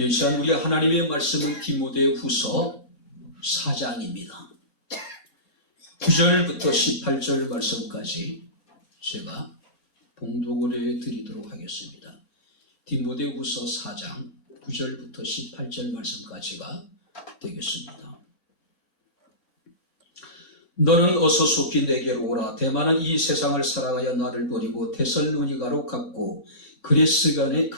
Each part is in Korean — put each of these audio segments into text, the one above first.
이 시간 우리 하나님의 말씀은 디모데후서 4장입니다. 9절부터 18절 말씀까지 제가 봉독을 해드리도록 하겠습니다. 디모데후서 4장 9절부터 18절 말씀까지가 되겠습니다. 너는 어서 속히 내게로 오라. 데마는 이 세상을 살아가야 나를 버리고 데살로니가로 갔고, 그레스게는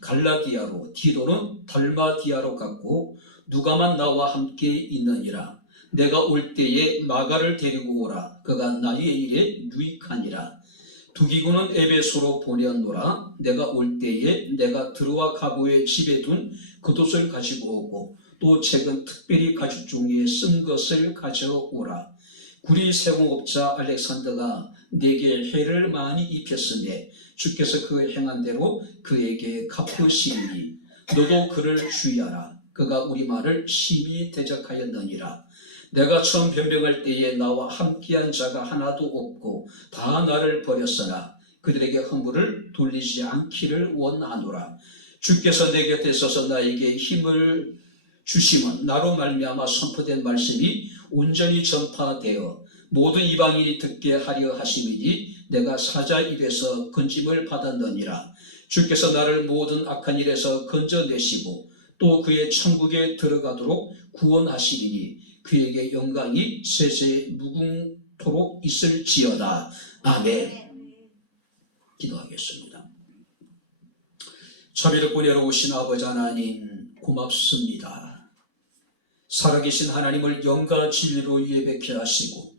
갈라디아로, 디도는 달마디아로 갔고, 누가만 나와 함께 있느니라. 내가 올 때에 마가를 데리고 오라. 그가 나의 일에 유익하니라. 두기고는 에베소로 보내었노라. 내가 올 때에 내가 드로아 가보의 집에 둔 겉옷을 가지고 오고, 또 책은 특별히 가죽 종이에 쓴 것을 가져오라. 구리 세공업자 알렉산더가 내게 해를 많이 입혔으며 주께서 그 행한 대로 그에게 갚으시니 너도 그를 주의하라. 그가 우리 말을 심히 대적하였느니라. 내가 처음 변명할 때에 나와 함께한 자가 하나도 없고 다 나를 버렸으나 그들에게 허물을 돌리지 않기를 원하노라. 주께서 내 곁에 서서 나에게 힘을 주심은 나로 말미암아 선포된 말씀이 온전히 전파되어 모든 이방인이 듣게 하려 하심이니 내가 사자 입에서 건짐을 받았느니라. 주께서 나를 모든 악한 일에서 건져내시고 또 그의 천국에 들어가도록 구원하시리니 그에게 영광이 세세 무궁토록 있을지어다. 아멘. 기도하겠습니다. 자비롭고 내려오신 아버지 하나님, 고맙습니다. 살아계신 하나님을 영과 진리로 예배케 하시고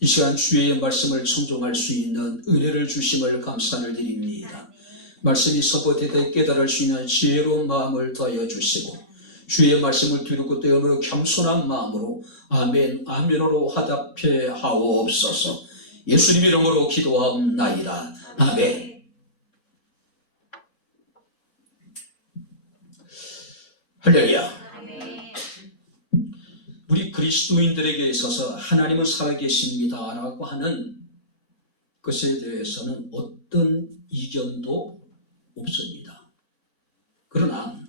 이 시간 주의 말씀을 청종할 수 있는 은혜를 주심을 감사를 드립니다. 말씀이 선포되되 깨달을 수 있는 지혜로운 마음을 더하여 주시고 주의 말씀을 들고 떼어놓은 겸손한 마음으로 아멘, 아멘으로 화답해 하옵소서. 예수님 이름으로 기도하옵나이다. 아멘. 할렐루야. 우리 그리스도인들에게 있어서 하나님은 살아계십니다 라고 하는 것에 대해서는 어떤 이견도 없습니다. 그러나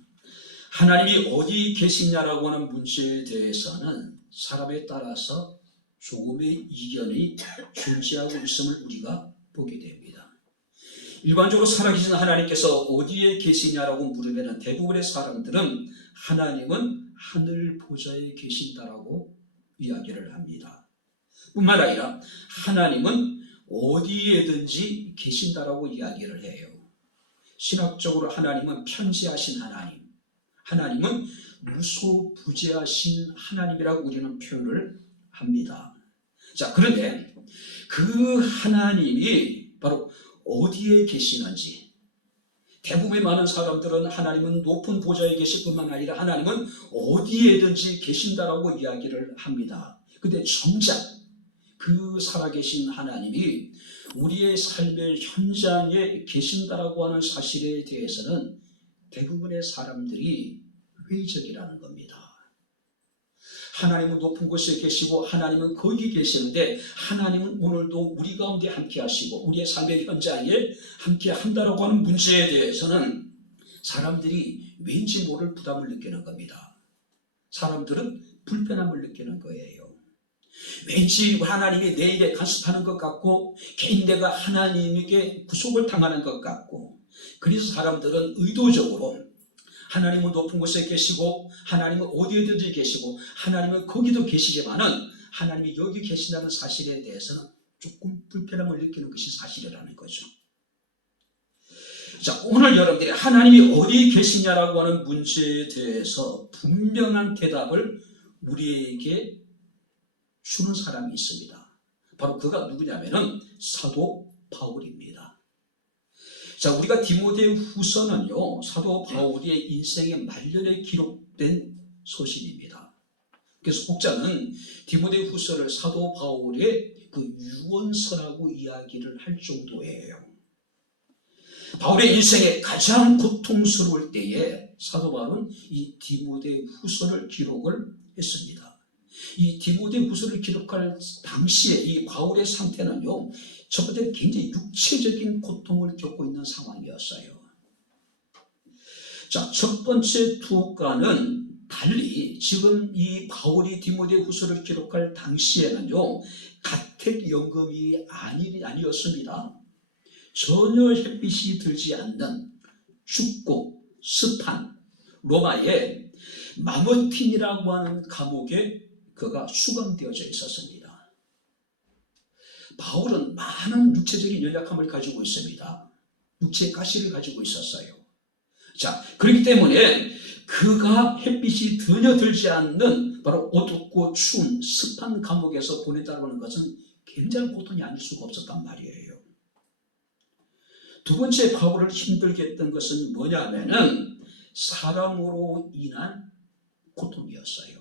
하나님이 어디 계시냐라고 하는 문제에 대해서는 사람에 따라서 조금의 이견이 존재하고 있음을 우리가 보게 됩니다. 일반적으로 살아계신 하나님께서 어디에 계시냐라고 물으면 대부분의 사람들은 하나님은 하늘 보좌에 계신다라고 이야기를 합니다. 뿐만 아니라 하나님은 어디에든지 계신다라고 이야기를 해요. 신학적으로 하나님은 편지하신 하나님, 하나님은 무소부재하신 하나님이라고 우리는 표현을 합니다. 자, 그런데 그 하나님이 바로 어디에 계시는지, 대부분의 많은 사람들은 하나님은 높은 보좌에 계실 뿐만 아니라 하나님은 어디에든지 계신다라고 이야기를 합니다. 근데 정작 그 살아계신 하나님이 우리의 삶의 현장에 계신다라고 하는 사실에 대해서는 대부분의 사람들이 회의적이라는 겁니다. 하나님은 높은 곳에 계시고 하나님은 거기 계시는데 하나님은 오늘도 우리 가운데 함께 하시고 우리의 삶의 현장에 함께 한다라고 하는 문제에 대해서는 사람들이 왠지 모를 부담을 느끼는 겁니다. 사람들은 불편함을 느끼는 거예요. 왠지 하나님이 내일에 간섭하는 것 같고 개인내가 하나님에게 구속을 당하는 것 같고, 그래서 사람들은 의도적으로 하나님은 높은 곳에 계시고 하나님은 어디에든지 계시고 하나님은 거기도 계시지만은 하나님이 여기 계신다는 사실에 대해서는 조금 불편함을 느끼는 것이 사실이라는 거죠. 자, 오늘 여러분들이 하나님이 어디 계시냐라고 하는 문제에 대해서 분명한 대답을 우리에게 주는 사람이 있습니다. 바로 그가 누구냐면은 사도 바울입니다. 자, 우리가 디모데후서는요, 사도 바울의 인생의 말년에 기록된 소식입니다. 그래서 혹자는 디모데후서를 사도 바울의 그 유언서라고 이야기를 할 정도예요. 바울의 인생에 가장 고통스러울 때에 사도 바울은 이 디모데후서를 기록을 했습니다. 이 디모데후서를 기록할 당시에 이 바울의 상태는요, 첫 번째 굉장히 육체적인 고통을 겪고 있는 상황이었어요. 자, 첫 번째 두과는 달리 지금 이 바울이 디모데후서를 기록할 당시에는요, 가택연금이 아니었습니다. 전혀 햇빛이 들지 않는 춥고 습한 로마의 마머틴이라고 하는 감옥에 그가 수감되어져 있었습니다. 바울은 많은 육체적인 연약함을 가지고 있습니다. 육체의 가시를 가지고 있었어요. 자, 그렇기 때문에 그가 햇빛이 전혀 들지 않는 바로 어둡고 추운 습한 감옥에서 보냈다는 것은 굉장히 고통이 아닐 수가 없었단 말이에요. 두 번째 바울을 힘들게 했던 것은 뭐냐면은 사랑으로 인한 고통이었어요.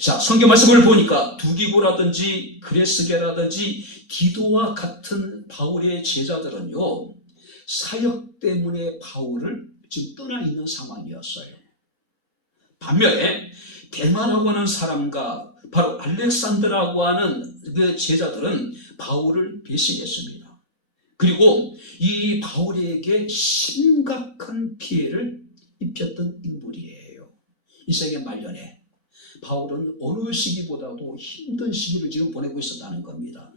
자, 성경 말씀을 보니까 두기고라든지 그레스게라든지 디도와 같은 바울의 제자들은요, 사역 때문에 바울을 지금 떠나 있는 상황이었어요. 반면에 데마라고 하는 사람과 바로 알렉산드라고 하는 그 제자들은 바울을 배신했습니다. 그리고 이 바울에게 심각한 피해를 입혔던 인물이에요. 인생의 말년에 바울은 어느 시기보다도 힘든 시기를 지금 보내고 있었다는 겁니다.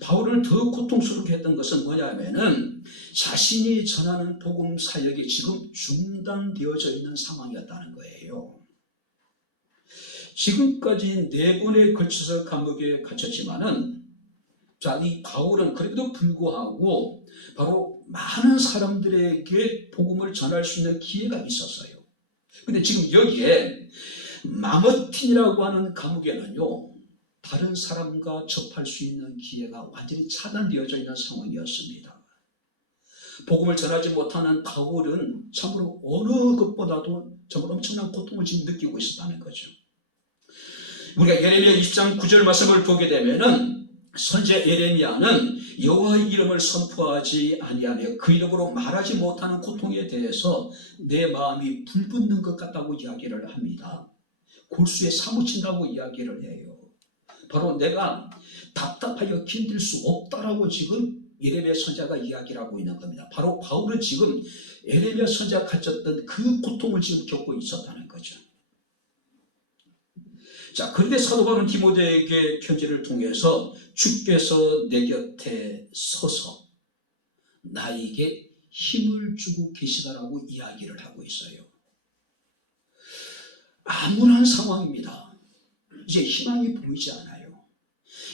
바울을 더 고통스럽게 했던 것은 뭐냐면은 자신이 전하는 복음 사역이 지금 중단되어져 있는 상황이었다는 거예요. 지금까지 4번에 걸쳐서 감옥에 갇혔지만은 자, 이 바울은 그래도 불구하고 바로 많은 사람들에게 복음을 전할 수 있는 기회가 있었어요. 근데 지금 여기에 마머틴이라고 하는 감옥에는요, 다른 사람과 접할 수 있는 기회가 완전히 차단되어져 있는 상황이었습니다. 복음을 전하지 못하는 바울은 참으로 어느 것보다도 정말 엄청난 고통을 지금 느끼고 있었다는 거죠. 우리가 예레미야 20장 9절 말씀을 보게 되면은 선지자 예레미야는 여호와의 이름을 선포하지 아니하며 그 이름으로 말하지 못하는 고통에 대해서 내 마음이 불붙는 것 같다고 이야기를 합니다. 골수에 사무친다고 이야기를 해요. 바로 내가 답답하여 견딜 수 없다라고 지금 예레미야 선지자가 이야기를 하고 있는 겁니다. 바로 바울은 지금 예레미야 선지자가 가졌던 그 고통을 지금 겪고 있었다는 거죠. 자, 그런데 사도 바울은 디모데에게 편지를 통해서 주께서 내 곁에 서서 나에게 힘을 주고 계시다라고 이야기를 하고 있어요. 암울한 상황입니다. 이제 희망이 보이지 않아요.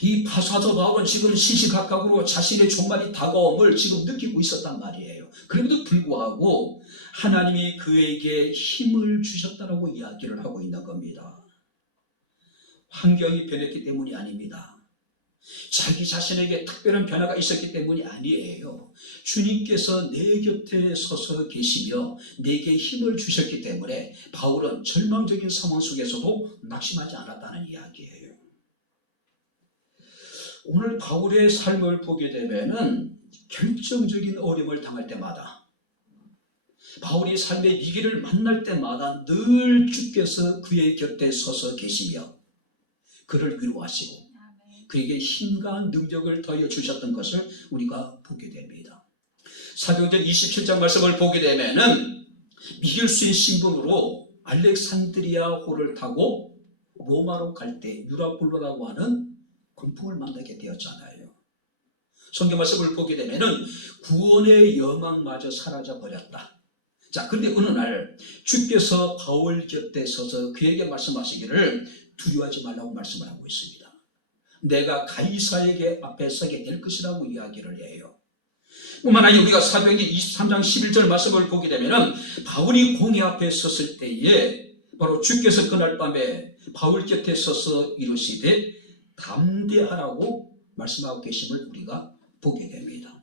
이 사도 바울은 지금 시시각각으로 자신의 종말이 다가옴을 지금 느끼고 있었단 말이에요. 그럼에도 불구하고 하나님이 그에게 힘을 주셨다라고 이야기를 하고 있는 겁니다. 환경이 변했기 때문이 아닙니다. 자기 자신에게 특별한 변화가 있었기 때문이 아니에요. 주님께서 내 곁에 서서 계시며 내게 힘을 주셨기 때문에 바울은 절망적인 상황 속에서도 낙심하지 않았다는 이야기예요. 오늘 바울의 삶을 보게 되면은 결정적인 어려움을 당할 때마다, 바울이 삶의 위기를 만날 때마다 늘 주께서 그의 곁에 서서 계시며 그를 위로하시고 그에게 힘과 능력을 더하여 주셨던 것을 우리가 보게 됩니다. 사도행전 27장 말씀을 보게 되면은 미결수의 신분으로 알렉산드리아호를 타고 로마로 갈 때 유라굴로라고 하는 광풍을 만나게 되었잖아요. 성경 말씀을 보게 되면은 구원의 여망마저 사라져 버렸다. 자, 그런데 어느 날 주께서 바울 곁에 서서 그에게 말씀하시기를 두려워하지 말라고 말씀을 하고 있습니다. 내가 가이사에게 앞에 서게 될 것이라고 이야기를 해요. 뿐만 아니라 우리가 사도행전 23장 11절 말씀을 보게 되면은 바울이 공회 앞에 섰을 때에 바로 주께서 그날 밤에 바울 곁에 서서 이르시되 담대하라고 말씀하고 계심을 우리가 보게 됩니다.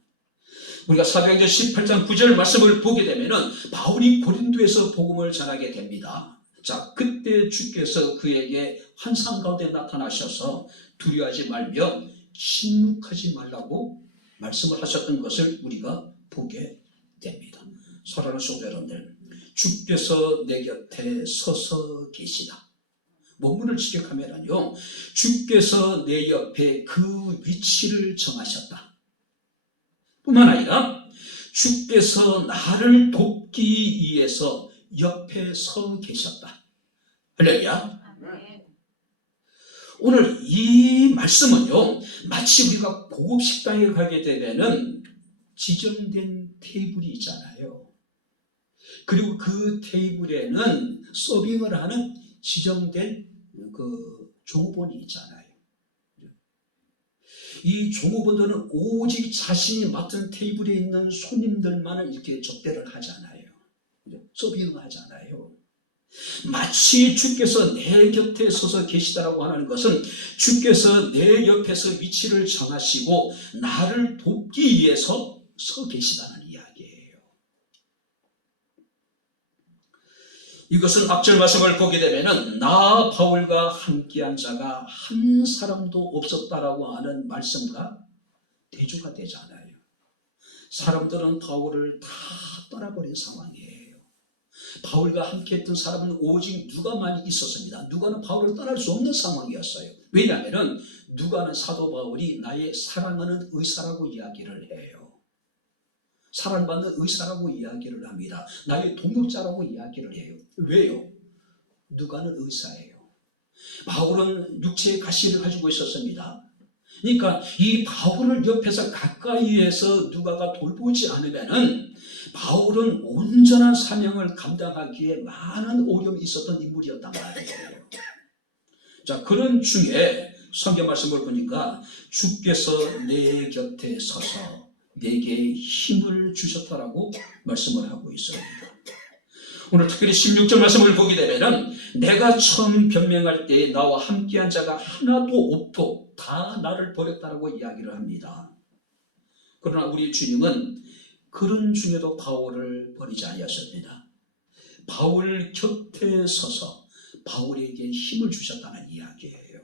우리가 사도행전 18장 9절 말씀을 보게 되면은 바울이 고린도에서 복음을 전하게 됩니다. 자, 그때 주께서 그에게 환상 가운데 나타나셔서 두려워하지 말며 침묵하지 말라고 말씀을 하셨던 것을 우리가 보게 됩니다. 사랑하는 성도 여러분들, 주께서 내 곁에 서서 계시다. 원문을 직역하면요, 주께서 내 옆에 그 위치를 정하셨다. 뿐만 아니라 주께서 나를 돕기 위해서 옆에 서 계셨다. 할렐루야. 오늘 이 말씀은요, 마치 우리가 고급 식당에 가게 되면은 지정된 테이블이 있잖아요. 그리고 그 테이블에는 서빙을 하는 지정된 그 종업원이 있잖아요. 이 종업원들은 오직 자신이 맡은 테이블에 있는 손님들만을 이렇게 접대를 하잖아요. 서빙을 하잖아요. 마치 주께서 내 곁에 서서 계시다라고 하는 것은 주께서 내 옆에서 위치를 정하시고 나를 돕기 위해서 서 계시다는 이야기예요. 이것은 앞절 말씀을 보게 되면은 나 바울과 함께한 자가 한 사람도 없었다라고 하는 말씀과 대조가 되잖아요. 사람들은 바울을 다 떠나버린 상황이에요. 바울과 함께했던 사람은 오직 누가만 있었습니다. 누가는 바울을 떠날 수 없는 상황이었어요. 왜냐하면 누가는 사도 바울이 나의 사랑하는 의사라고 이야기를 해요. 사랑받는 의사라고 이야기를 합니다. 나의 동역자라고 이야기를 해요. 왜요? 누가는 의사예요. 바울은 육체의 가시를 가지고 있었습니다. 그러니까 이 바울을 옆에서 가까이에서 누가가 돌보지 않으면은 바울은 온전한 사명을 감당하기에 많은 어려움이 있었던 인물이었단 말이에요. 자, 그런 중에 성경 말씀을 보니까 주께서 내 곁에 서서 내게 힘을 주셨다라고 말씀을 하고 있습니다. 오늘 특별히 16절 말씀을 보게 되면은 내가 처음 변명할 때 나와 함께한 자가 하나도 없고 다 나를 버렸다라고 이야기를 합니다. 그러나 우리 주님은 그런 중에도 바울을 버리지 아니하셨습니다. 바울 곁에 서서 바울에게 힘을 주셨다는 이야기예요.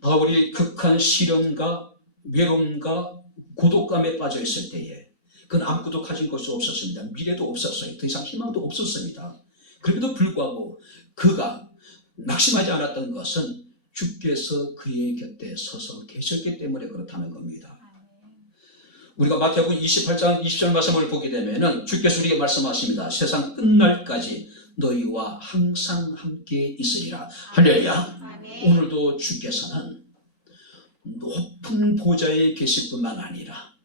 바울이 극한 시련과 외로움과 고독감에 빠져 있을 때에 그는 아무것도 가진 것이 없었습니다. 미래도 없었어요. 더 이상 희망도 없었습니다. 그럼에도 불구하고 그가 낙심하지 않았던 것은 주께서 그의 곁에 서서 계셨기 때문에 그렇다는 겁니다. 우리가 마태복음 28장 20절 말씀을 보게 되면은 주께서 우리에게 말씀하십니다. 세상 끝날까지 너희와 항상 함께 있으리라. 할렐루야. 오늘도 주께서는 높은 보좌에 계실 뿐만 아니라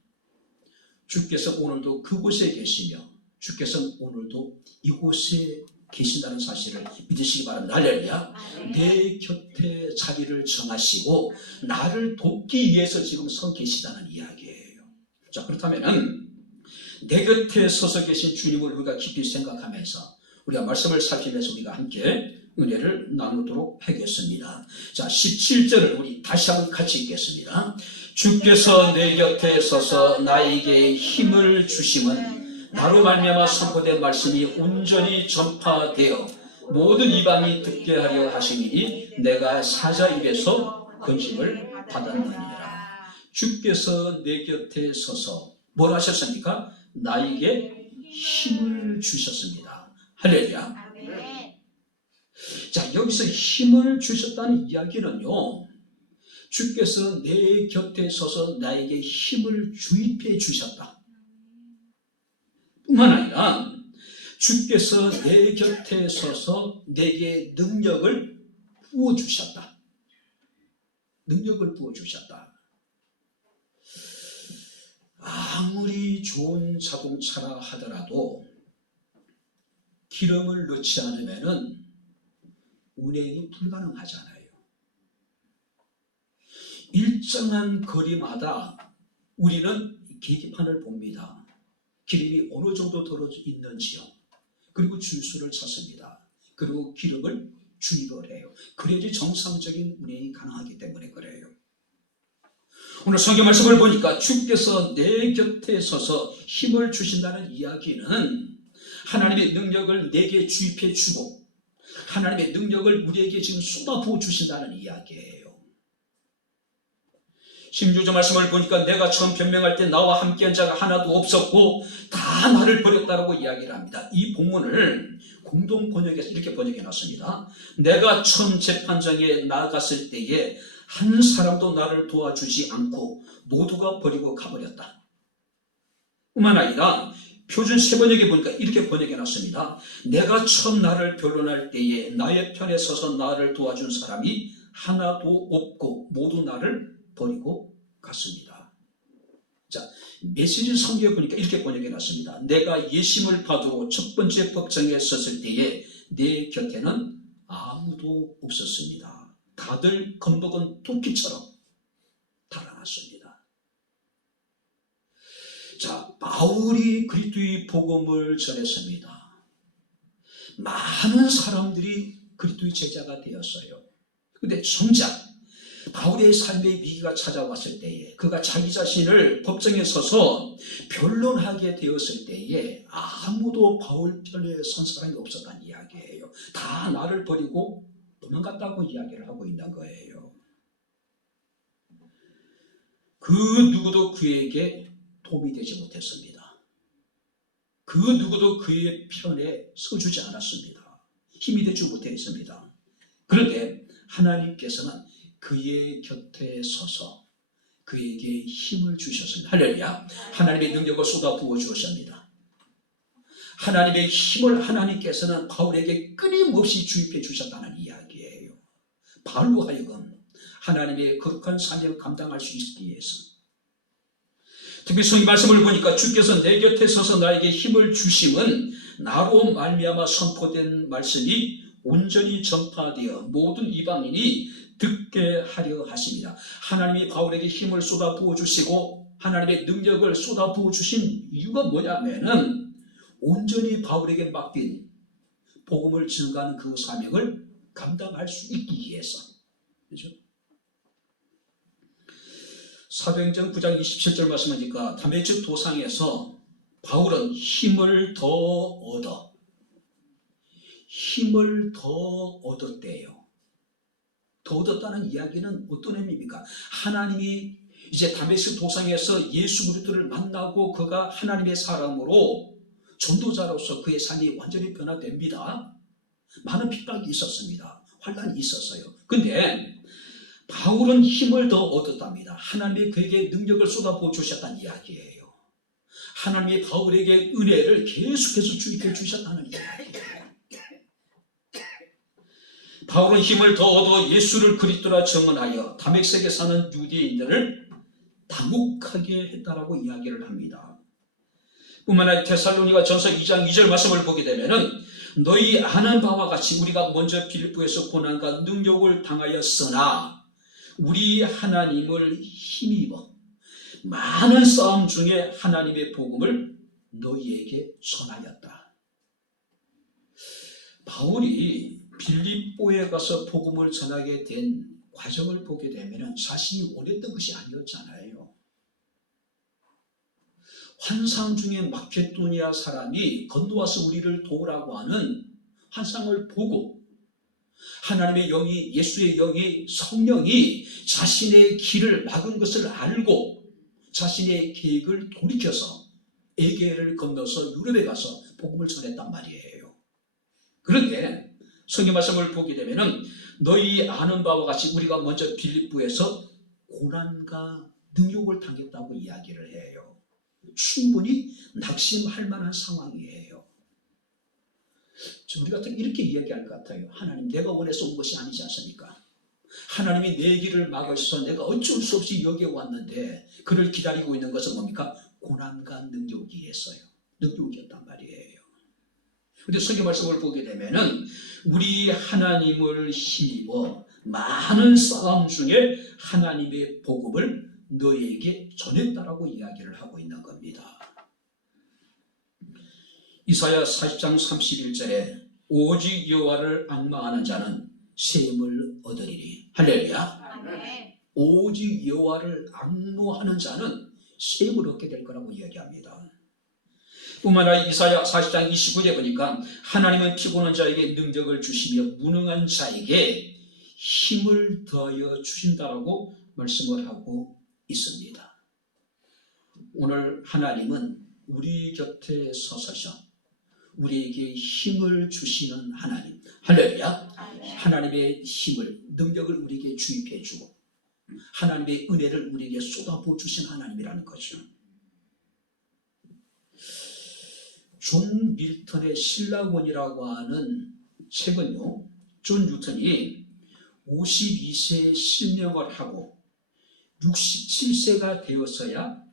주께서 오늘도 그곳에 계시며 주께서는 오늘도 이곳에 계신다는 사실을 믿으시기 바랍니다. 할렐루야. 내 곁에 자리를 정하시고 나를 돕기 위해서 지금 서 계시다는 이야기예요. 자, 그렇다면 내 곁에 서서 계신 주님을 우리가 깊이 생각하면서 우리가 말씀을 살피면서 우리가 함께 은혜를 나누도록 하겠습니다. 자, 17절을 우리 다시 한번 같이 읽겠습니다. 주께서 내 곁에 서서 나에게 힘을 주심은 나로 말미암아 선포된 말씀이 온전히 전파되어 모든 이방이 듣게 하려 하심이니 내가 사자 입에서 건짐을 받았느니라. 주께서 내 곁에 서서 뭘 하셨습니까? 나에게 힘을 주셨습니다. 할렐루야. 자, 여기서 힘을 주셨다는 이야기는요, 주께서 내 곁에 서서 나에게 힘을 주입해 주셨다 뿐만 아니라 주께서 내 곁에 서서 내게 능력을 부어주셨다. 능력을 부어주셨다. 아무리 좋은 자동차라 하더라도 기름을 넣지 않으면 운행이 불가능하잖아요. 일정한 거리마다 우리는 계기판을 봅니다. 기름이 어느 정도 들어져 있는지요. 그리고 주유소를 찾습니다. 그리고 기름을 주입을 해요. 그래야지 정상적인 운행이 가능하기 때문에 그래요. 오늘 성경 말씀을 보니까 주께서 내 곁에 서서 힘을 주신다는 이야기는 하나님의 능력을 내게 주입해 주고 하나님의 능력을 우리에게 지금 쏟아부어 주신다는 이야기예요. 16절 말씀을 보니까 내가 처음 변명할 때 나와 함께한 자가 하나도 없었고 다 나를 버렸다라고 이야기를 합니다. 이 본문을 공동 번역에서 이렇게 번역해 놨습니다. 내가 처음 재판장에 나아갔을 때에 한 사람도 나를 도와주지 않고 모두가 버리고 가버렸다. 뿐만 아니라 표준 세번역에 보니까 이렇게 번역해 놨습니다. 내가 처음 나를 변론할 때에 나의 편에 서서 나를 도와준 사람이 하나도 없고 모두 나를 버리고 갔습니다. 자, 메시지 성경에 보니까 이렇게 번역해 놨습니다. 내가 예심을 받으러 첫 번째 법정에 섰을 때에 내 곁에는 아무도 없었습니다. 다들 겁먹은 토끼처럼 달아났습니다. 자, 바울이 그리스도의 복음을 전했습니다. 많은 사람들이 그리스도의 제자가 되었어요. 그런데 정작 바울의 삶의 위기가 찾아왔을 때에 그가 자기 자신을 법정에 서서 변론하게 되었을 때에 아무도 바울 편에 선 사람이 없었다는 이야기예요. 다 나를 버리고 도망갔다고 이야기를 하고 있는 거예요. 그 누구도 그에게 도움이 되지 못했습니다. 그 누구도 그의 편에 서주지 않았습니다. 힘이 되지 못했습니다. 그런데 하나님께서는 그의 곁에 서서 그에게 힘을 주셨습니다. 할렐루야. 하나님의 능력을 쏟아부어 주셨습니다. 하나님의 힘을 하나님께서는 바울에게 끊임없이 주입해 주셨다는 이야기예요. 바울로 하여금 하나님의 거룩한 사명을 감당할 수 있기 위해서. 특히 성경 말씀을 보니까 주께서 내 곁에 서서 나에게 힘을 주심은 나로 말미암아 선포된 말씀이 온전히 전파되어 모든 이방인이 듣게 하려 하십니다. 하나님이 바울에게 힘을 쏟아부어 주시고 하나님의 능력을 쏟아부어 주신 이유가 뭐냐면은 온전히 바울에게 맡긴 복음을 증거하는 그 사명을 감당할 수 있기 위해서. 그렇죠? 사도행전 9장 27절 말씀하니까 다메섹 도상에서 바울은 힘을 더 얻었대요. 더 얻었다는 이야기는 어떤 의미입니까? 하나님이 이제 다메섹 도상에서 예수 그리스도를 만나고 그가 하나님의 사람으로 전도자로서 그의 삶이 완전히 변화됩니다. 많은 핍박이 있었습니다. 환난이 있었어요. 근데 바울은 힘을 더 얻었답니다. 하나님이 그에게 능력을 쏟아부어 주셨다는 이야기예요. 하나님이 바울에게 은혜를 계속해서 주입해 주셨다는 이야기예요. 바울은 힘을 더 얻어 예수를 그리스도라 증언하여 다메섹에 사는 유대인들을 당혹하게 했다라고 이야기를 합니다. 뿐만 아니라 데살로니가 전서 2장 2절 말씀을 보게 되면은 너희 아는 바와 같이 우리가 먼저 빌립보에서 고난과 능욕을 당하였으나 우리 하나님을 힘입어 많은 싸움 중에 하나님의 복음을 너희에게 전하였다. 바울이 빌립보에 가서 복음을 전하게 된 과정을 보게 되면 자신이 원했던 것이 아니었잖아요. 환상 중에 마케도니아 사람이 건너와서 우리를 도우라고 하는 환상을 보고 하나님의 영이, 예수의 영이, 성령이 자신의 길을 막은 것을 알고 자신의 계획을 돌이켜서 에게를 건너서 유럽에 가서 복음을 전했단 말이에요. 그런데 성경 말씀을 보게 되면은 너희 아는 바와 같이 우리가 먼저 빌립보에서 고난과 능욕을 당했다고 이야기를 해요. 충분히 낙심할 만한 상황이에요. 우리 같으면 이렇게 이야기할 것 같아요. 하나님, 내가 원해서 온 것이 아니지 않습니까? 하나님이 내 길을 막으셔서 내가 어쩔 수 없이 여기에 왔는데 그를 기다리고 있는 것은 뭡니까? 고난과 능욕이었어요. 능욕이었단 말이에요. 그런데 성경 말씀을 보게 되면은 우리 하나님을 힘입어 많은 싸움 중에 하나님의 복음을 너에게 전했다라고 이야기를 하고 있는 겁니다. 이사야 40장 31절에 오직 여호와를 앙망하는 자는 셈을 얻으리니. 할렐루야. 아멘. 오직 여호와를 앙모하는 자는 셈을 얻게 될 거라고 이야기합니다. 뿐만 아니라 이사야 40장 29절에 보니까 하나님은 피곤한 자에게 능력을 주시며 무능한 자에게 힘을 더하여 주신다라고 말씀을 하고 있습니다. 오늘 하나님은 우리 곁에 서셔서 우리에게 힘을 주시는 하나님. 할렐루야. 하나님의 힘을, 능력을 우리에게 주입해 주고 하나님의 은혜를 우리에게 쏟아부어 주신 하나님이라는 거죠. 존 밀턴의 신라원이라고 하는 책은요, 존 뉴턴이 52세에 실명을 하고 67세가 되어서야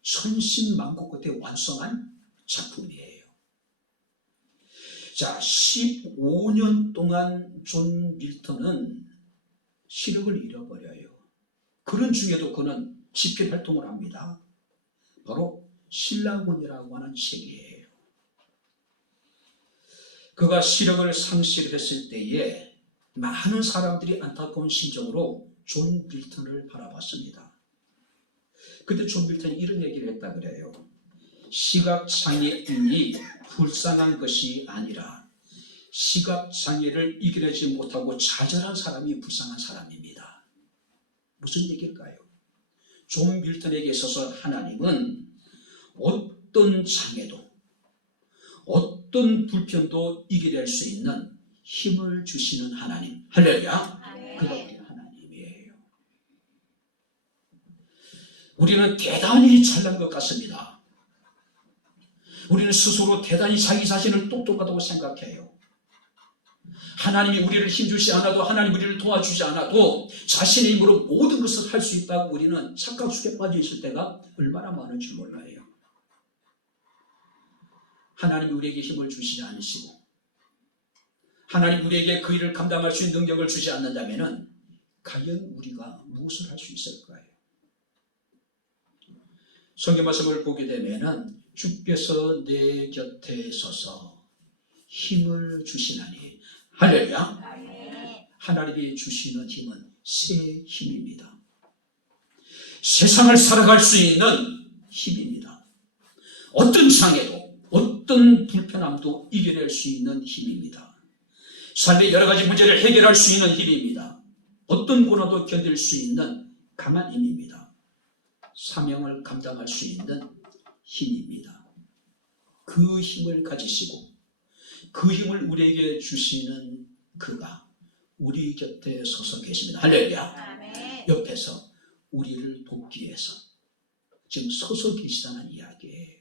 천신만고 끝에 완성한 작품이에요. 자, 15년 동안 존 밀턴은 시력을 잃어버려요. 그런 중에도 그는 집필 활동을 합니다. 바로 신라원이라고 하는 책이에요. 그가 시력을 상실했을 때에 많은 사람들이 안타까운 심정으로 존 밀턴을 바라봤습니다. 그때 존 밀턴이 이런 얘기를 했다 그래요. 시각장애인이 불쌍한 것이 아니라 시각장애를 이겨내지 못하고 좌절한 사람이 불쌍한 사람입니다. 무슨 얘기일까요? 존 밀턴에게 있어서 하나님은 어떤 장애도 어떤 불편도 이겨낼 수 있는 힘을 주시는 하나님. 할렐루야. 그가 우리 하나님이에요. 우리는 대단히 잘난 것 같습니다. 우리는 스스로 대단히 자기 자신을 똑똑하다고 생각해요. 하나님이 우리를 힘주지 않아도, 하나님 우리를 도와주지 않아도 자신의 힘으로 모든 것을 할 수 있다고 우리는 착각 속에 빠져 있을 때가 얼마나 많은지 몰라요. 하나님이 우리에게 힘을 주시지 않으시고 하나님 우리에게 그 일을 감당할 수 있는 능력을 주지 않는다면 과연 우리가 무엇을 할 수 있을까요? 성경 말씀을 보게 되면 주께서 내 곁에 서서 힘을 주시나니. 할렐루야. 하나님이 주시는 힘은 새 힘입니다. 세상을 살아갈 수 있는 힘입니다. 어떤 장애도 어떤 불편함도 이겨낼 수 있는 힘입니다. 삶의 여러 가지 문제를 해결할 수 있는 힘입니다. 어떤 고난도 견딜 수 있는 강한 힘입니다. 사명을 감당할 수 있는 힘입니다. 그 힘을 가지시고 그 힘을 우리에게 주시는 그가 우리 곁에 서서 계십니다. 할렐루야. 옆에서 우리를 돕기 위해서 지금 서서 계시다는 이야기예요.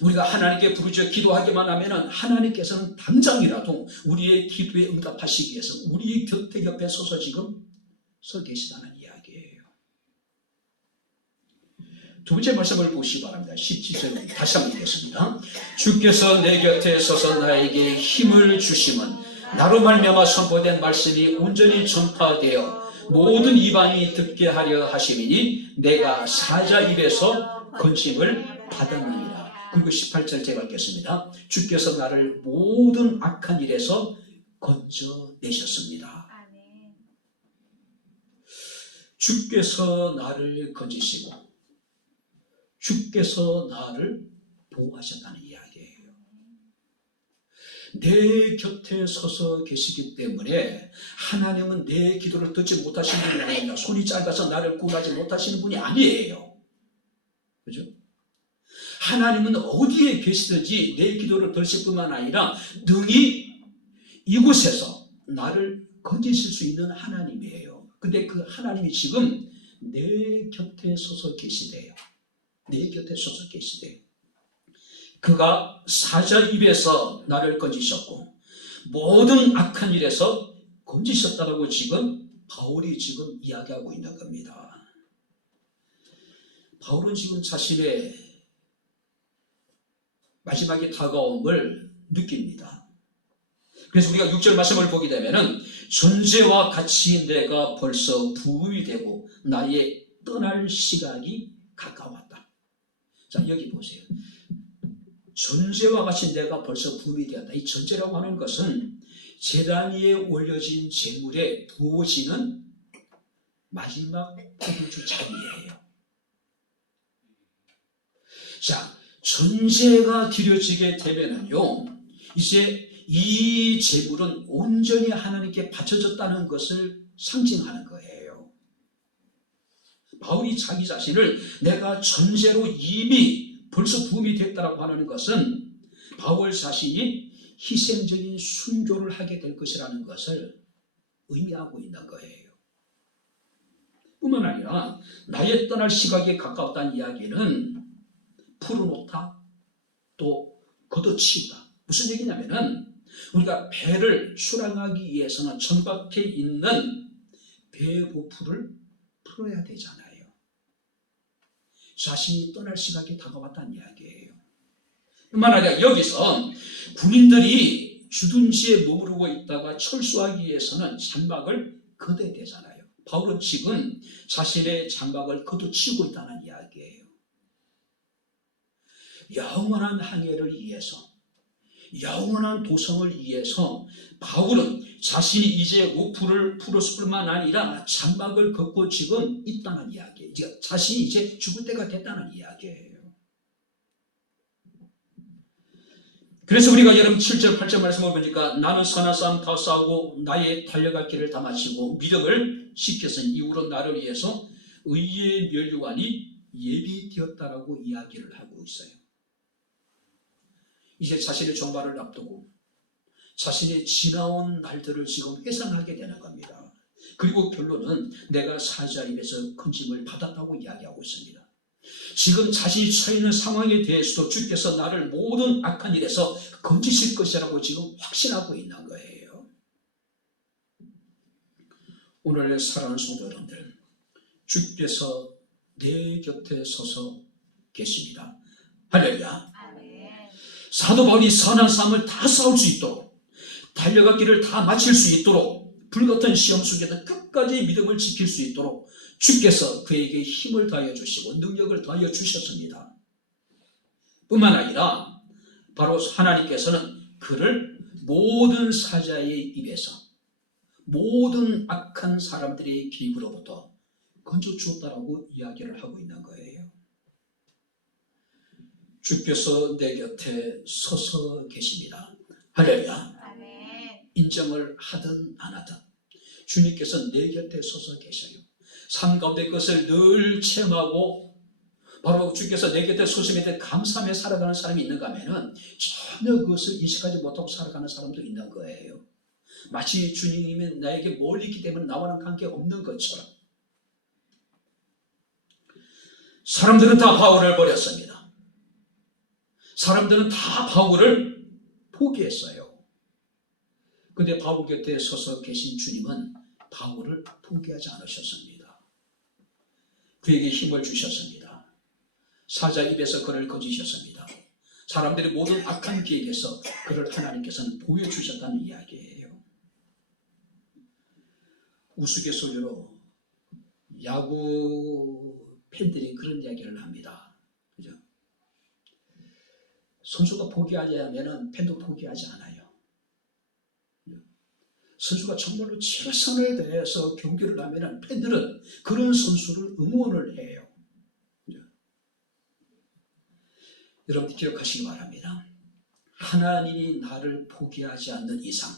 우리가 하나님께 부르짖어 기도하기만 하면 하나님께서는 당장이라도 우리의 기도에 응답하시기 위해서 우리 곁에 옆에 서서 지금 서 계시다는 이야기예요. 두 번째 말씀을 보시기 바랍니다. 17절 다시 한번 읽겠습니다. 주께서 내 곁에 서서 나에게 힘을 주심은 나로 말미암아 선포된 말씀이 온전히 전파되어 모든 이방이 듣게 하려 하심이니 내가 사자 입에서 건짐을 받았느니라. 그리고 18절 제가 읽겠습니다. 주께서 나를 모든 악한 일에서 건져내셨습니다. 주께서 나를 건지시고 주께서 나를 보호하셨다는 이야기예요. 내 곁에 서서 계시기 때문에 하나님은 내 기도를 듣지 못하시는 분이 아니라 손이 짧아서 나를 구원하지 못하시는 분이 아니에요. 그죠? 하나님은 어디에 계시든지 내 기도를 들으실 뿐만 아니라 능히 이곳에서 나를 건지실 수 있는 하나님이에요. 근데 그 하나님이 지금 내 곁에 서서 계시대요. 내 곁에 서서 계시대요. 그가 사자 입에서 나를 건지셨고 모든 악한 일에서 건지셨다고 지금 바울이 지금 이야기하고 있는 겁니다. 바울은 지금 자신의 마지막에 다가옴을 느낍니다. 그래서 우리가 6절 말씀을 보게 되면은 존재와 같이 내가 벌써 부음이 되고 나의 떠날 시간이 가까웠다. 자, 여기 보세요. 존재와 같이 내가 벌써 부음이 되었다. 이 존재라고 하는 것은 제단 위에 올려진 제물에 부어지는 마지막 포도주 잔이에요. 자, 존재가 드려지게 되면은요, 이제 이 제물은 온전히 하나님께 바쳐졌다는 것을 상징하는 거예요. 바울이 자기 자신을 내가 존재로 이미 벌써 부음이 됐다라고 하는 것은 바울 자신이 희생적인 순교를 하게 될 것이라는 것을 의미하고 있는 거예요. 뿐만 아니라 나의 떠날 시각에 가까웠다는 이야기는 푸른 오타, 또 걷어치우다. 무슨 얘기냐면은 우리가 배를 출항하기 위해서는 천박해 있는 배의 보풀을 풀어야 되잖아요. 자신이 떠날 시각이 다가왔다는 이야기예요. 뿐만 아니라 여기서 군인들이 주둔지에 머무르고 있다가 철수하기 위해서는 장막을 걷어야 되잖아요. 바울은 지금 자신의 장막을 걷어치우고 있다는 이야기예요. 영원한 항해를 위해서, 영원한 도성을 위해서 바울은 자신이 이제 우풀을 풀었을 뿐만 아니라 장막을 걷고 지금 있다는 이야기예요. 자신이 이제 죽을 때가 됐다는 이야기예요. 그래서 우리가 여러분 7절 8절 말씀을 보니까 나는 선한 싸움 다 싸우고 나의 달려갈 길을 다 마치고 믿음을 지켰으니 이후로 나를 위해서 의의 면류관이 예비되었다라고 이야기를 하고 있어요. 이제 자신의 종말을 앞두고 자신의 지나온 날들을 지금 회상하게 되는 겁니다. 그리고 결론은 내가 사자 입에서 큰 짐을 받았다고 이야기하고 있습니다. 지금 자신이 처해 있는 상황에 대해서도 주께서 나를 모든 악한 일에서 건지실 것이라고 지금 확신하고 있는 거예요. 오늘 사랑하는 성도 여러분들, 주께서 내 곁에 서서 계십니다. 할렐루야. 사도 바울이 선한 싸움을 다 싸울 수 있도록, 달려갈 길을 다 마칠 수 있도록, 불같은 시험 속에도 끝까지 믿음을 지킬 수 있도록 주께서 그에게 힘을 더하여 주시고 능력을 더하여 주셨습니다. 뿐만 아니라 바로 하나님께서는 그를 모든 사자의 입에서, 모든 악한 사람들의 기입으로부터 건져 주었다라고 이야기를 하고 있는 거예요. 주께서 내 곁에 서서 계십니다. 할렐루야. 인정을 하든 안 하든 주님께서 내 곁에 서서 계셔요. 삶 가운데 그것을 늘 체험하고 바로 주께서 내 곁에 서심에 대해 감사하며 살아가는 사람이 있는가 하면은 전혀 그것을 인식하지 못하고 살아가는 사람도 있는 거예요. 마치 주님이 나에게 멀리 있기 때문에 나와는 관계 없는 것처럼. 사람들은 다 바울을 버렸습니다. 사람들은 다 바울을 포기했어요. 근데 바울 곁에 서서 계신 주님은 바울을 포기하지 않으셨습니다. 그에게 힘을 주셨습니다. 사자 입에서 그를 거두셨습니다. 사람들이 모든 악한 계획에서 그를 하나님께서는 보여주셨다는 이야기예요. 우스갯소리로 야구 팬들이 그런 이야기를 합니다. 그죠? 선수가 포기하지 않으면 팬도 포기하지 않아요. 선수가 정말로 최선을 다해서 경기를 하면 팬들은 그런 선수를 응원을 해요. 그죠? 여러분 기억하시기 바랍니다. 하나님이 나를 포기하지 않는 이상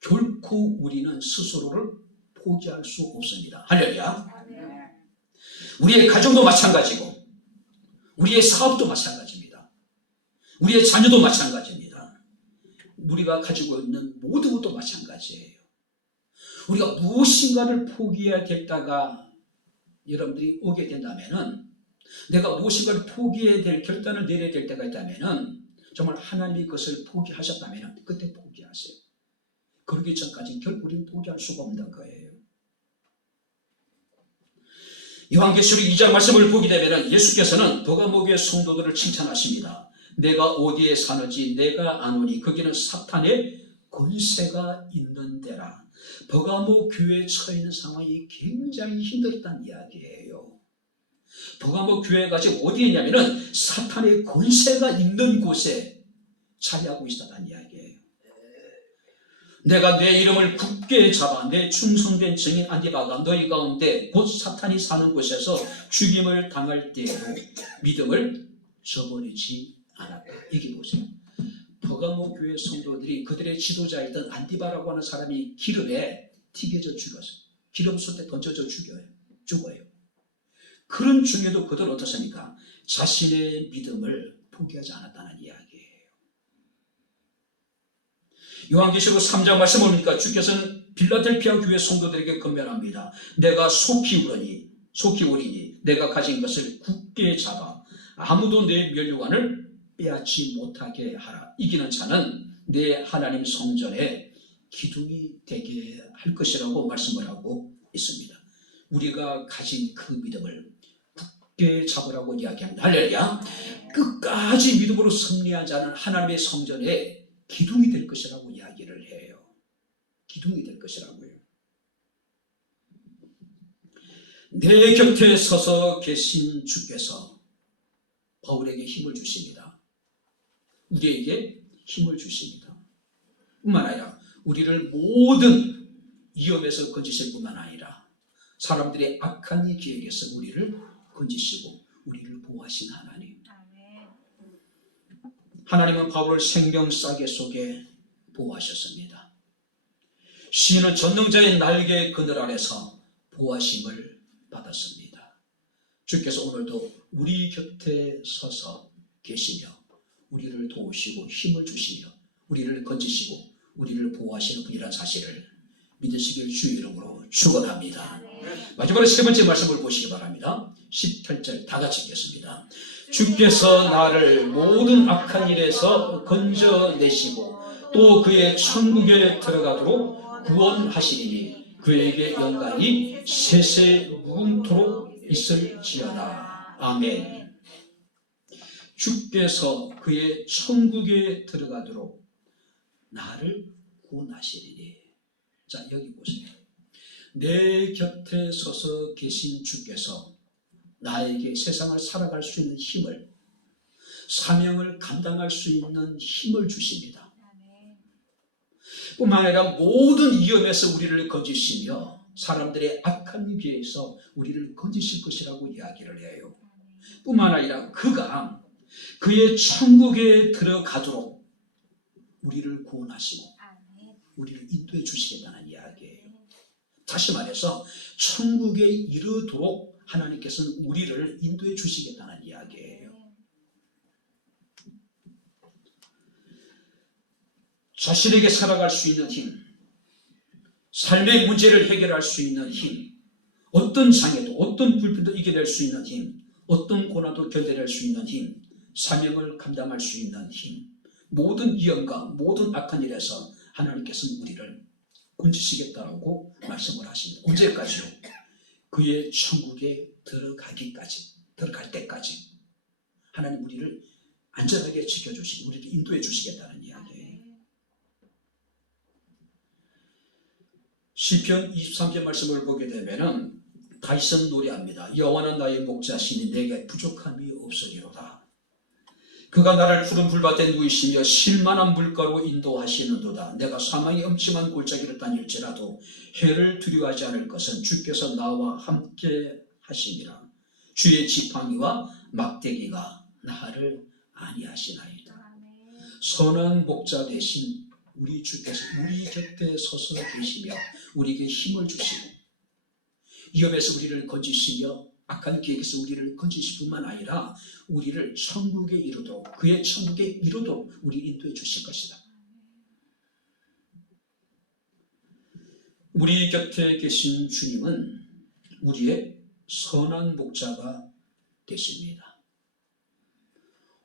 결코 우리는 스스로를 포기할 수 없습니다. 할렐루야. 우리의 가정도 마찬가지고 우리의 사업도 마찬가지입니다. 우리의 자녀도 마찬가지입니다. 우리가 가지고 있는 모든 것도 마찬가지예요. 우리가 무엇인가를 포기해야 됐다가 여러분들이 오게 된다면은 내가 무엇인가를 포기해야 될 결단을 내려야 될 때가 있다면은 정말 하나님이 그것을 포기하셨다면은 그때 포기하세요. 그러기 전까지 결국 우리는 포기할 수가 없는 거예요. 요한계시록 2장 말씀을 보게 되면 예수께서는 버가모교의 성도들을 칭찬하십니다. 내가 어디에 사는지 내가 아노니 거기는 사탄의 권세가 있는 데라. 버가모 교회에 처해 있는 상황이 굉장히 힘들었다는 이야기예요. 버가모 교회가 지금 어디에 있냐면은 사탄의 권세가 있는 곳에 자리하고 있었다는 이야기예요. 내가 내 이름을 굳게 잡아 내 충성된 증인 안디바가 너희 가운데 곧 사탄이 사는 곳에서 죽임을 당할 때에도 믿음을 저버리지 않았다. 여기 보세요. 버가모 교회 성도들이 그들의 지도자였던 안디바라고 하는 사람이 기름에 튀겨져 죽었어요. 기름 솥에 던져져 죽어요. 그런 중에도 그들은 어떻습니까? 자신의 믿음을 포기하지 않았다는 이야기예요. 요한계시록 3장 말씀을 보니까 주께서는 빌라델피아 교회 성도들에게 권면합니다. 내가 속히 오리니 내가 가진 것을 굳게 잡아 아무도 내 면류관을 빼앗지 못하게 하라. 이기는 자는 내 하나님 성전에 기둥이 되게 할 것이라고 말씀을 하고 있습니다. 우리가 가진 그 믿음을 굳게 잡으라고 이야기합니다. 할렐루야. 끝까지 믿음으로 승리한 자는 하나님의 성전에 기둥이 될 것이라고 이야기를 해요. 기둥이 될 것이라고요. 내 곁에 서서 계신 주께서 바울에게 힘을 주십니다. 우리에게 힘을 주십니다. 뿐만 아니라 우리를 모든 위험에서 건지실 뿐만 아니라 사람들의 악한 계획에서 우리를 건지시고 우리를 보호하신 하나님. 하나님은 바울을 생명싸개 속에 보호하셨습니다. 시인은 전능자의 날개 그늘 아래서 보호하심을 받았습니다. 주께서 오늘도 우리 곁에 서서 계시며 우리를 도우시고 힘을 주시며 우리를 건지시고 우리를 보호하시는 분이라는 사실을 믿으시길 주의 이름으로 축원합니다. 마지막으로 세 번째 말씀을 보시기 바랍니다. 18절 다 같이 읽겠습니다. 주께서 나를 모든 악한 일에서 건져내시고 또 그의 천국에 들어가도록 구원하시리니 그에게 영광이 세세 무궁토록 있을지어다. 아멘. 주께서 그의 천국에 들어가도록 나를 구원하시리니. 자, 여기 보세요. 내 곁에 서서 계신 주께서 나에게 세상을 살아갈 수 있는 힘을, 사명을 감당할 수 있는 힘을 주십니다. 뿐만 아니라 모든 위험에서 우리를 건지시며 사람들의 악한 기회에서 우리를 건지실 것이라고 이야기를 해요. 뿐만 아니라 그가 그의 천국에 들어가도록 우리를 구원하시고 우리를 인도해 주시겠다는 이야기예요. 다시 말해서 천국에 이르도록 하나님께서는 우리를 인도해 주시겠다는 이야기예요. 자신에게 살아갈 수 있는 힘, 삶의 문제를 해결할 수 있는 힘, 어떤 장애도 어떤 불편도 이겨낼 수 있는 힘, 어떤 고난도 견뎌낼 수 있는 힘, 사명을 감당할 수 있는 힘, 모든 위험과 모든 악한 일에서 하나님께서는 우리를 건지시겠다고 말씀을 하십니다. 언제까지요? 그의 천국에 들어갈 때까지 하나님 우리를 안전하게 지켜주시고 우리를 인도해 주시겠다는 이야기예요. 시편 23편 말씀을 보게 되면은 다윗은 노래합니다. 여호와는 나의 목자시니 내게 부족함이 없으리로다. 그가 나를 푸른 풀밭에 누이시며 실만한 물가로 인도하시는도다. 내가 사망의 엄침한 골짜기를 다닐지라도 해를 두려워하지 않을 것은 주께서 나와 함께 하시니라. 주의 지팡이와 막대기가 나를 안위하시나이다. 선한 목자 대신 우리 주께서 우리 곁에 서서 계시며 우리에게 힘을 주시고 위험에서 우리를 건지시며 악한 계획에서 우리를 건지실 뿐만 아니라 우리를 천국에 이르도록 그의 천국에 이르도록 우리를 인도해 주실 것이다. 우리 곁에 계신 주님은 우리의 선한 목자가 되십니다.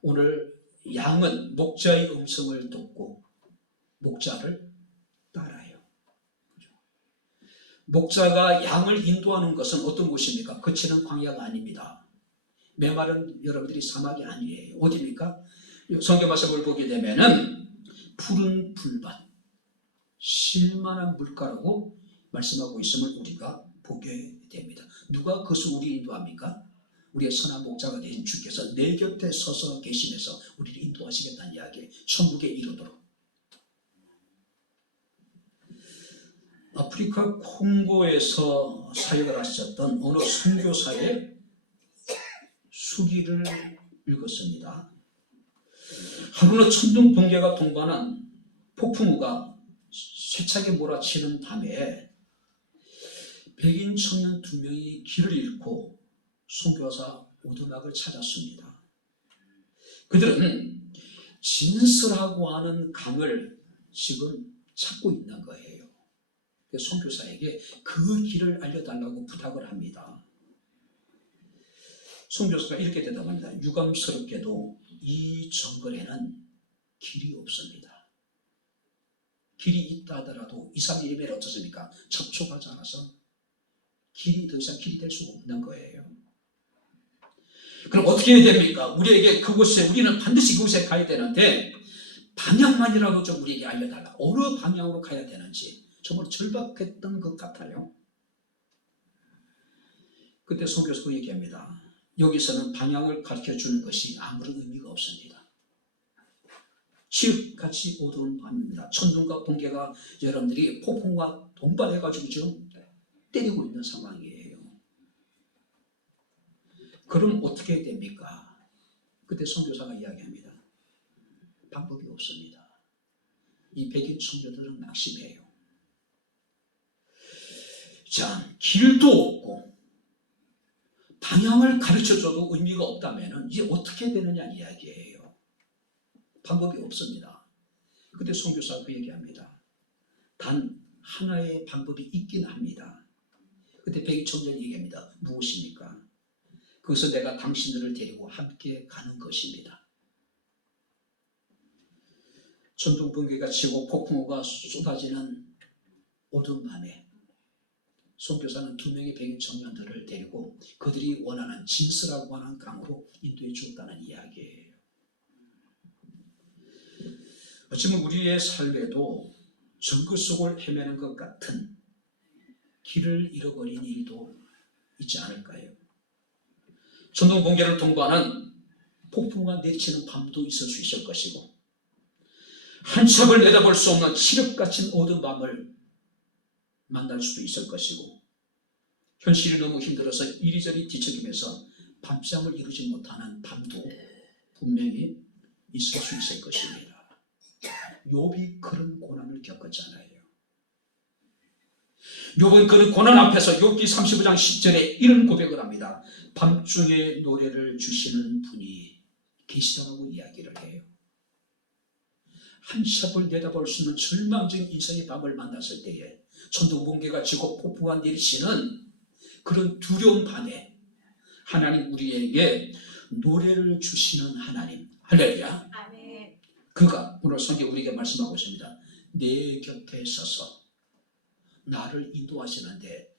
오늘 양은 목자의 음성을 듣고 목자를 따라요. 목자가 양을 인도하는 것은 어떤 곳입니까? 거치는 광야가 아닙니다. 메마른 여러분들이 사막이 아니에요. 어디입니까? 성경 말씀을 보게 되면은 푸른 풀밭, 실만한 물가라고 말씀하고 있음을 우리가 보게 됩니다. 누가 그것을 우리 인도합니까? 우리의 선한 목자가 되신 주께서 내 곁에 서서 계시면서 우리를 인도하시겠다는 이야기, 천국에 이르도록. 아프리카 콩고에서 사역을 하셨던 어느 선교사의 수기를 읽었습니다. 하루는 천둥 번개가 동반한 폭풍우가 세차게 몰아치는 밤에 백인 청년 2명이 길을 잃고 선교사 오두막을 찾았습니다. 그들은 진설하고 하는 강을 지금 찾고 있는 거예요. 선교사에게 그 길을 알려달라고 부탁을 합니다. 선교사가 이렇게 대답합니다. 유감스럽게도 이 정글에는 길이 없습니다. 길이 있다 하더라도 2, 3mm면 어떻습니까? 접촉하지 않아서 길이 더 이상 길이 될 수가 없는 거예요. 그럼 어떻게 해야 됩니까? 우리에게 그곳에, 우리는 반드시 그곳에 가야 되는데 방향만이라도 좀 우리에게 알려달라. 어느 방향으로 가야 되는지 정말 절박했던 것 같아요. 그때 선교사가 그 얘기합니다. 여기서는 방향을 가르쳐주는 것이 아무런 의미가 없습니다. 지옥같이 어두운 밤입니다. 천둥과 번개가 여러분들이 폭풍과 동반해가지고 지금 때리고 있는 상황이에요. 그럼 어떻게 됩니까? 그때 선교사가 이야기합니다. 방법이 없습니다. 이 백인 청년들은 낙심해요. 자, 길도 없고 방향을 가르쳐줘도 의미가 없다면 이제 어떻게 되느냐 이야기예요. 방법이 없습니다. 그때 선교사가 그 얘기합니다. 단 하나의 방법이 있긴 합니다. 그때 백인 청년이 얘기합니다. 무엇입니까? 그것은 내가 당신들을 데리고 함께 가는 것입니다. 천둥번개가 치고 폭풍우가 쏟아지는 어두운 밤에 선교사는 2명의 백인 청년들을 데리고 그들이 원하는 진스라고 하는 강으로 인도해 주었다는 이야기예요. 어쩌면 우리의 삶에도 정글 속을 헤매는 것 같은 길을 잃어버린 일도 있지 않을까요? 천둥번개를 통과하는 폭풍우가 내리치는 밤도 있을 수 있을 것이고 한참을 내다볼 수 없는 칠흑같은 어두운 밤을 만날 수도 있을 것이고 현실이 너무 힘들어서 이리저리 뒤척이면서 밤잠을 이루지 못하는 밤도 분명히 있을 수 있을 것입니다. 욥이 그런 고난을 겪었잖아요. 욥은 그런 고난 앞에서 욥기 35장 10절에 이런 고백을 합니다. 밤중에 노래를 주시는 분이 계시다고 이야기를 해요. 한참을 내다볼 수 있는 절망적인 인생의 밤을 만났을 때에 천둥번개가 치고 폭풍우가 내리치는 그런 두려운 밤에 하나님 우리에게 노래를 주시는 하나님, 할렐루야. 아멘. 그가 오늘 성경 우리에게 말씀하고 있습니다. 내 곁에 서서 나를 인도하시는데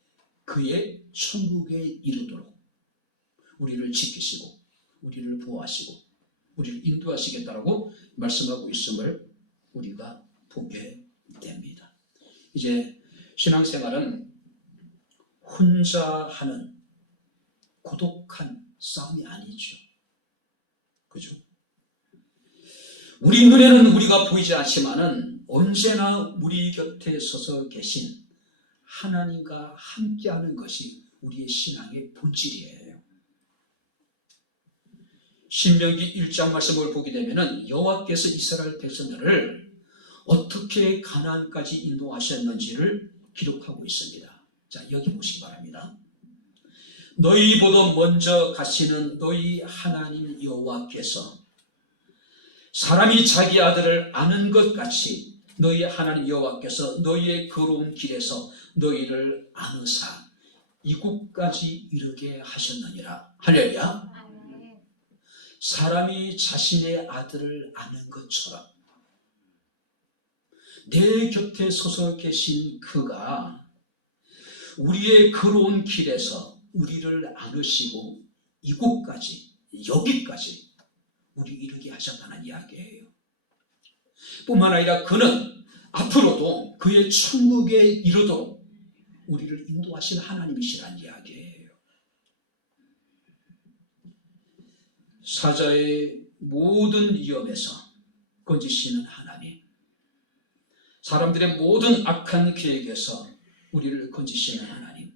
그의 천국에 이르도록 우리를 지키시고 우리를 보호하시고 우리를 인도하시겠다라고 말씀하고 있음을 우리가 보게 됩니다. 이제 신앙생활은 혼자 하는 고독한 싸움이 아니죠. 그죠? 우리 눈에는 우리가 보이지 않지만은 언제나 우리 곁에 서서 계신 하나님과 함께하는 것이 우리의 신앙의 본질이에요. 신명기 1장 말씀을 보게 되면은 여호와께서 이스라엘 백성들을 어떻게 가나안까지 인도하셨는지를 기록하고 있습니다. 자, 여기 보시기 바랍니다. 너희보다 먼저 가시는 너희 하나님 여호와께서 사람이 자기 아들을 아는 것 같이 너희 하나님 여호와께서 너희의 걸어온 길에서 너희를 아느사 이곳까지 이르게 하셨느니라. 할렐루야. 사람이 자신의 아들을 아는 것처럼 내 곁에 서서 계신 그가 우리의 걸어온 길에서 우리를 안으시고 이곳까지, 여기까지 우리 이르게 하셨다는 이야기예요. 뿐만 아니라 그는 앞으로도 그의 천국에 이르도록 우리를 인도하실 하나님이시라는 이야기예요. 사자의 모든 위험에서 건지시는 하나님, 사람들의 모든 악한 계획에서 우리를 건지시는 하나님,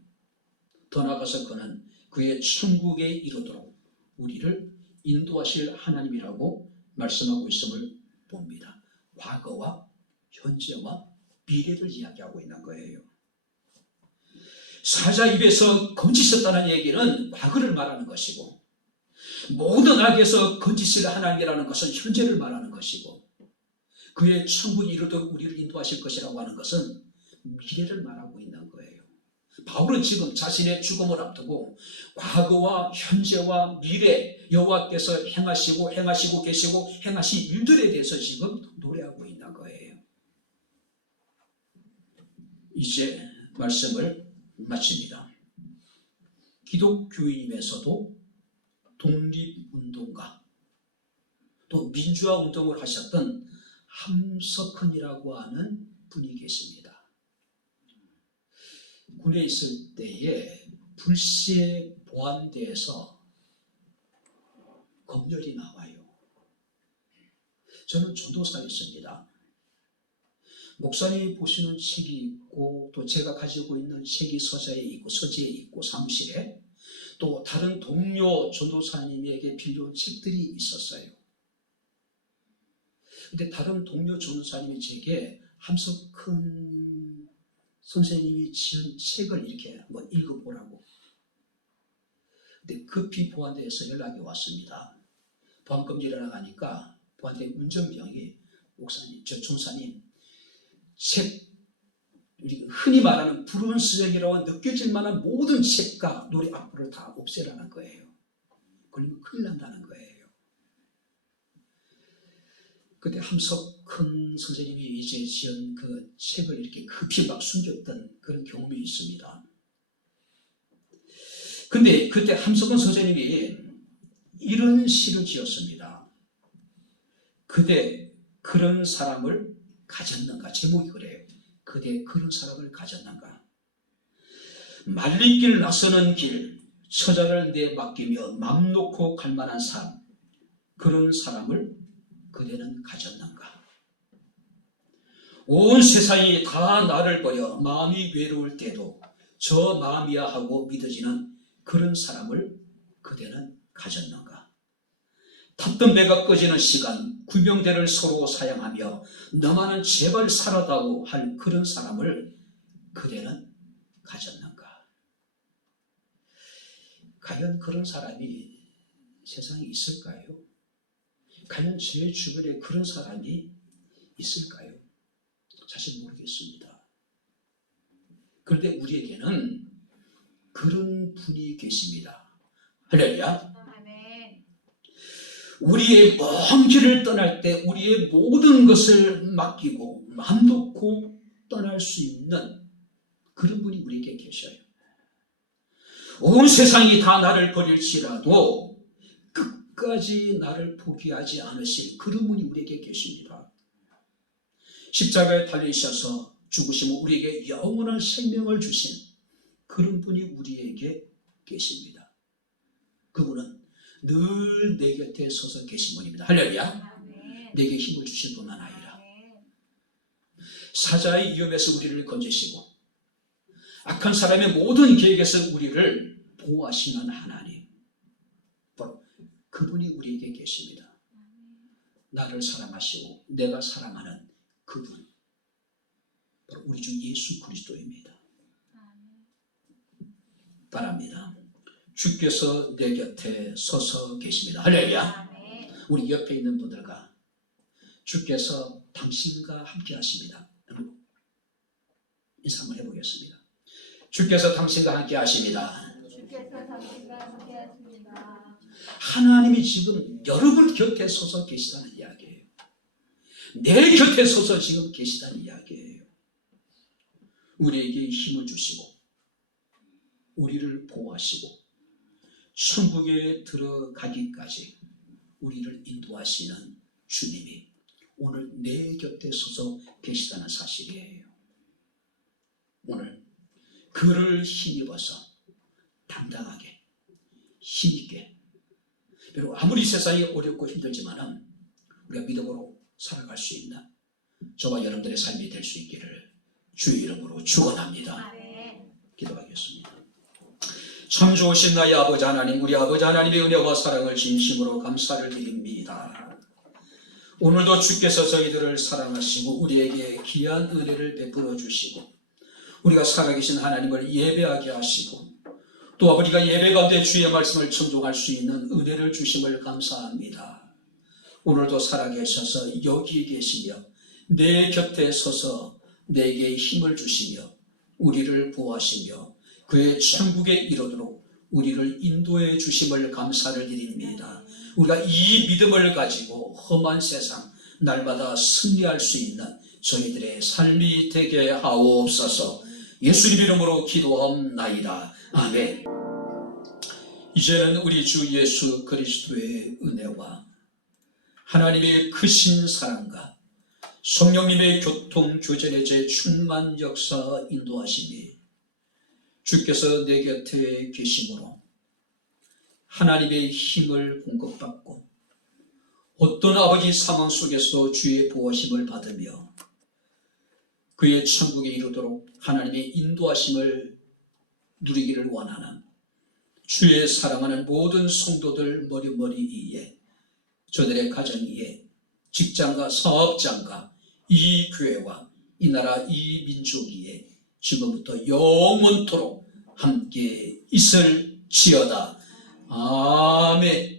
더 나아가서 그는 그의 천국에 이르도록 우리를 인도하실 하나님이라고 말씀하고 있음을 봅니다. 과거와 현재와 미래를 이야기하고 있는 거예요. 사자 입에서 건지셨다는 얘기는 과거를 말하는 것이고 모든 악에서 건지실 하나님이라는 것은 현재를 말하는 것이고 그의 천국에 이르도록 우리를 인도하실 것이라고 하는 것은 미래를 말하고 있는 거예요. 바울은 지금 자신의 죽음을 앞두고 과거와 현재와 미래 여호와께서 행하시고 계시고 행하신 일들에 대해서 지금 노래하고 있는 거예요. 이제 말씀을 마칩니다. 기독교인임에서도 독립운동가 또 민주화운동을 하셨던 함석헌이라고 하는 분이 계십니다. 군에 있을 때에 불시에 보안대에서 검열이 나와요. 저는 전도사였습니다. 목사님이 보시는 책이 있고 또 제가 가지고 있는 책이 서재에 있고 사무실에 또 다른 동료 전도사님에게 빌려온 책들이 있었어요. 근데 다른 동료 전도사님이 제게 함석헌 선생님이 지은 책을 이렇게 한번 읽어보라고. 근데 급히 보안대에서 연락이 왔습니다. 보안검진을 나가니까 보안대 운전병이 목사님, 저 전사님 책, 우리 흔히 말하는 푸른 수정이라고 느껴질 만한 모든 책과 노래 악보를 다 없애라는 거예요. 그러면 큰일 난다는 거예요. 그때 함석헌 선생님이 이제 지은 그 책을 이렇게 급히 막 숨겼던 그런 경험이 있습니다. 근데 그때 함석헌 선생님이 이런 시를 지었습니다. 그대 그런 사람을 가졌는가? 제목이 그래요. 그대 그런 사람을 가졌는가? 말리길 나서는 길, 처자를 내 맡기며 맘 놓고 갈 만한 삶, 그런 사람을 그대는 가졌는가? 온 세상이 다 나를 버려 마음이 외로울 때도 저 마음이야 하고 믿어지는 그런 사람을 그대는 가졌는가? 탔던 배가 꺼지는 시간, 구명대를 서로 사양하며 너만은 제발 살아다오 할 그런 사람을 그대는 가졌는가? 과연 그런 사람이 세상에 있을까요? 과연 제 주변에 그런 사람이 있을까요? 사실 모르겠습니다. 그런데 우리에게는 그런 분이 계십니다. 할렐루야. 우리의 먼 길을 떠날 때 우리의 모든 것을 맡기고 마음 놓고 떠날 수 있는 그런 분이 우리에게 계셔요. 온 세상이 다 나를 버릴지라도 끝까지 나를 포기하지 않으실 그런 분이 우리에게 계십니다. 십자가에 달리셔서 죽으시고 우리에게 영원한 생명을 주신 그런 분이 우리에게 계십니다. 그분은 늘 내 곁에 서서 계신 분입니다. 할렐루야. 내게 힘을 주실 뿐만 아니라 사자의 위험에서 우리를 건지시고 악한 사람의 모든 계획에서 우리를 보호하시는 하나님, 바로 그분이 우리에게 계십니다. 나를 사랑하시고 내가 사랑하는 그분, 바로 우리 주 예수 그리스도입니다. 바랍니다. 주께서 내 곁에 서서 계십니다. 할렐루야. 우리 옆에 있는 분들과 주께서 당신과 함께 하십니다. 인사 한번 해보겠습니다. 주께서 당신과 함께 하십니다. 하나님이 지금 여러분 곁에 서서 계시다는 이야기예요. 내 곁에 서서 지금 계시다는 이야기예요. 우리에게 힘을 주시고 우리를 보호하시고 천국에 들어가기까지 우리를 인도하시는 주님이 오늘 내 곁에 서서 계시다는 사실이에요. 오늘 그를 힘입어서 당당하게 힘있게, 그리고 아무리 세상이 어렵고 힘들지만은 우리가 믿음으로 살아갈 수 있는 저와 여러분들의 삶이 될 수 있기를 주의 이름으로 축원합니다. 기도하겠습니다. 참 좋으신 나의 아버지 하나님, 우리 아버지 하나님의 은혜와 사랑을 진심으로 감사를 드립니다. 오늘도 주께서 저희들을 사랑하시고 우리에게 귀한 은혜를 베풀어 주시고 우리가 살아계신 하나님을 예배하게 하시고 또 아버지가 예배 가운데 주의 말씀을 청종할 수 있는 은혜를 주심을 감사합니다. 오늘도 살아계셔서 여기 계시며 내 곁에 서서 내게 힘을 주시며 우리를 보호하시며 그의 천국에 이르도록 우리를 인도해 주심을 감사를 드립니다. 우리가 이 믿음을 가지고 험한 세상 날마다 승리할 수 있는 저희들의 삶이 되게 하옵소서. 예수님 이름으로 기도하옵나이다. 아멘. 이제는 우리 주 예수 그리스도의 은혜와 하나님의 크신 사랑과 성령님의 교통교제의 제 충만 역사 인도하심이 주께서 내 곁에 계심으로 하나님의 힘을 공급받고 어떤 아버지 상황 속에서 주의 보호심을 받으며 그의 천국에 이르도록 하나님의 인도하심을 누리기를 원하는 주의 사랑하는 모든 성도들 머리머리 위에, 저들의 가정 위에, 직장과 사업장과 이 교회와 이 나라 이 민족 위에 지금부터 영원토록 함께 있을지어다. 아멘.